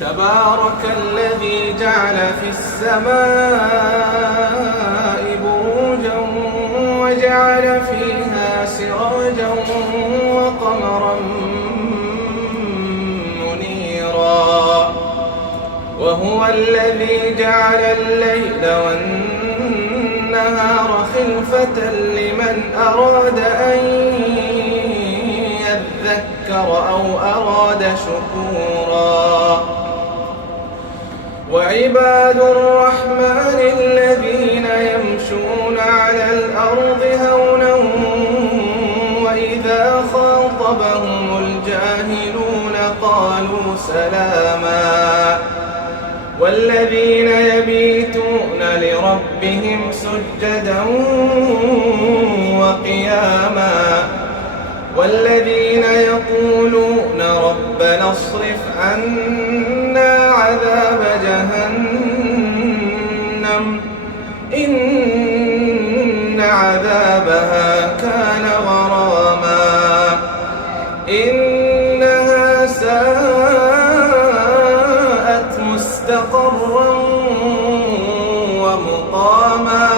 تبارك الذي جعل في السماء بروجا وجعل فيها سراجا وقمرا منيرا وهو الذي جعل الليل والنهار خلفة لمن أراد أن يذكر أو أراد شكورا وعباد الرحمن الذين يمشون على الأرض هونا وإذا خاطبهم الجاهلون قالوا سلاما والذين يبيتون لربهم سجدا وقياما والذين يقولون ربنا اصرف عنا عذاب جهنم إن عذابها كان غراما إنها ساءت مستقرا ومقاما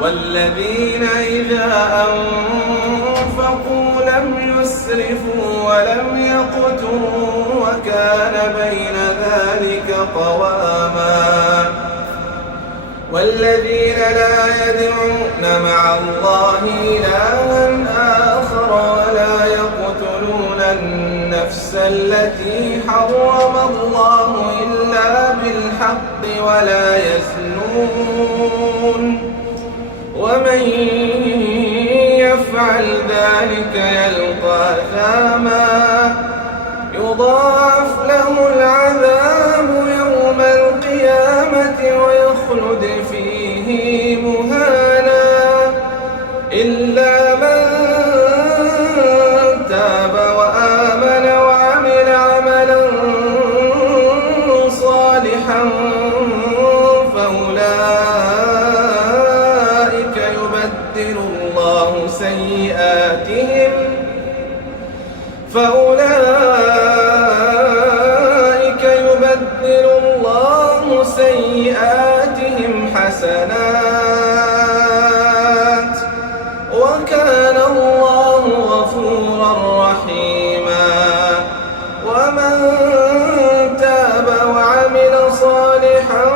والذين إذا أنفقوا لم يسرفوا ولم يقتروا وكان بين ذلك قواما والذين لا يدعون مع الله إلها آخر ولا يقتلون النفس التي حرم الله إلا بالحق ولا يزنون ومن يفعل ذلك يلقى أثاما يضاعف له العذاب يوم القيامة ويخلد فيه مهانا إلا من تاب وآمن وعمل عملا صالحا فأولئك يبدل الله سيئاتهم حسنات وكان الله غفورا رحيما ومن تاب وعمل صالحا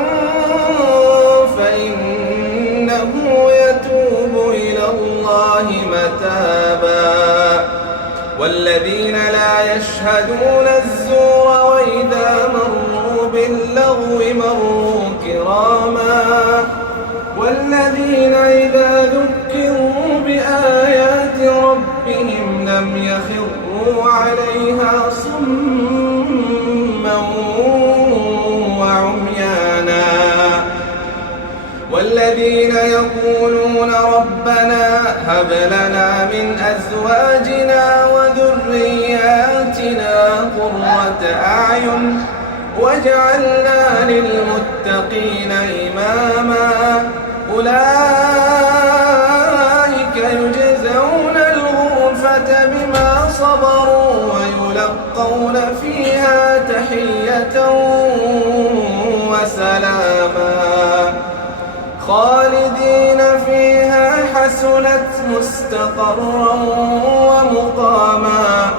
فإنه يتوب إلى الله متابا والذين لا يشهدون الزور وإذا مروا باللغو مروا كراما والذين إذا ذكروا بآيات ربهم لم يخروا عليها صما وعميانا والذين يقولون ربنا هب لنا من أزواجنا وذرياتنا قرة أعين واجعلنا للمتقين إماما أولئك يجزون الغرفة بما صبروا ويلقون فيها تحية وسلاما خالدين فيها حسنت مستقرا ومقاما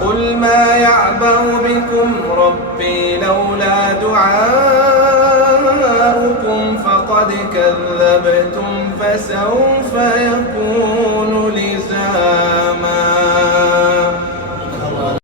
قل ما يعبأ بكم ربي لولا دعاؤكم فقد كذبتم فسوف يكون لزاما.